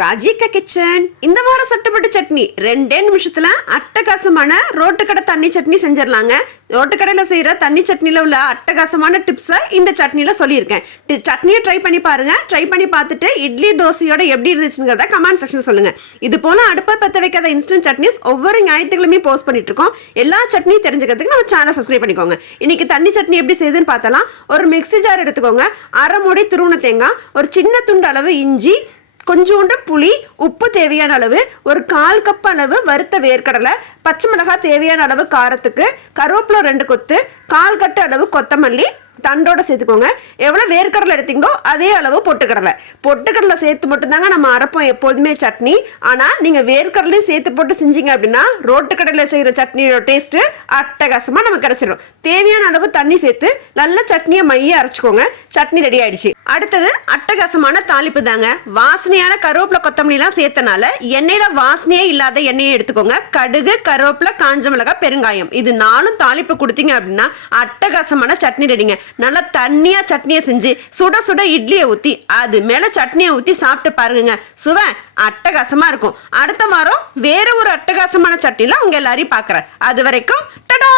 ராஜிகா kitchen இந்த வாரம் சட்டப்பட்டு சட்னி 2 நிமிஷத்துல அட்டகாசமான ரோட்டுக்கடை தண்ணி சட்னி செஞ்சிடலாங்க. ரோட்டுக்கடையில் செய்கிற தண்ணி சட்னியில் உள்ள அட்டகாசமான டிப்ஸை இந்த சட்னியில் சொல்லியிருக்கேன். சட்னியை ட்ரை பண்ணி பாருங்கள். ட்ரை பண்ணி பார்த்துட்டு இட்லி தோசையோட எப்படி இருந்துச்சுங்கிறத கமெண்ட் செக்ஷன் சொல்லுங்கள். இது போல் அடுப்பை பற்ற வைக்காத இன்ஸ்டன்ட் சட்னிஸ் ஒவ்வொரு ஞாயிற்றுக்கிழமையும் போஸ்ட் பண்ணிட்டு இருக்கோம். எல்லா சட்னியும் தெரிஞ்சுக்கிறதுக்கு நம்ம சேனலை சப்ஸ்கிரைப் பண்ணிக்கோங்க. இன்னைக்கு தண்ணி சட்னி எப்படி செய்யுதுன்னு பார்த்தலாம். ஒரு மிக்ஸி ஜார் எடுத்துக்கோங்க. அரை மூடி துருவன தேங்காய், ஒரு சின்ன துண்டு அளவு இஞ்சி, கொஞ்சோண்டு புளி, உப்பு தேவையான அளவு, ஒரு 1/4 கப் அளவு வறுத்த வேர்க்கடலை, பச்சை மிளகாய் தேவையான அளவு காரத்துக்கு, கருவேப்பிலை 2 கொத்து, 1/4 கட்டு அளவு கொத்தமல்லி தண்டோட சேர்த்துக்கோங்க. எவ்வளோ வேர்க்கடலை எடுத்தீங்களோ அதே அளவு பொட்டுக்கடலை சேர்த்து மட்டும்தாங்க நம்ம அரைப்போம் எப்போதுமே சட்னி. ஆனால் நீங்கள் வேர்க்கடலையும் சேர்த்து போட்டு செஞ்சீங்க அப்படின்னா ரோட்டுக்கடையில் செய்கிற சட்னியோட டேஸ்ட்டு அட்டகாசமாக நமக்கு கிடச்சிடும். தேவையான அளவு தண்ணி சேர்த்து நல்ல சட்னியை மைய அரைச்சிக்கோங்க. சட்னி ரெடி ஆயிடுச்சு. அடுத்தது அட்டகாசமான தாளிப்பு தாங்க. வாசனையான கருவேப்பிலை கொத்தமல்லிலாம் சேர்த்தனால எண்ணெயில் வாசனையே இல்லாத எண்ணெயை எடுத்துக்கோங்க. கடுகு, கருவேப்பிலை, காஞ்ச மிளகாய், பெருங்காயம் இது 4 தாளிப்பு கொடுத்தீங்க அப்படின்னா அட்டகாசமான சட்னி ரெடிங்க. நல்லா தண்ணியா சட்னியை செஞ்சு சுட சுட இட்லியை ஊற்றி அது மேலே சட்னியை ஊற்றி சாப்பிட்டு பாருங்க. சுவை அட்டகாசமாக இருக்கும். அடுத்த வாரம் வேற ஒரு அட்டகாசமான சட்னியில் உங்க எல்லாரையும் பார்க்குறேன். அது வரைக்கும் டடா.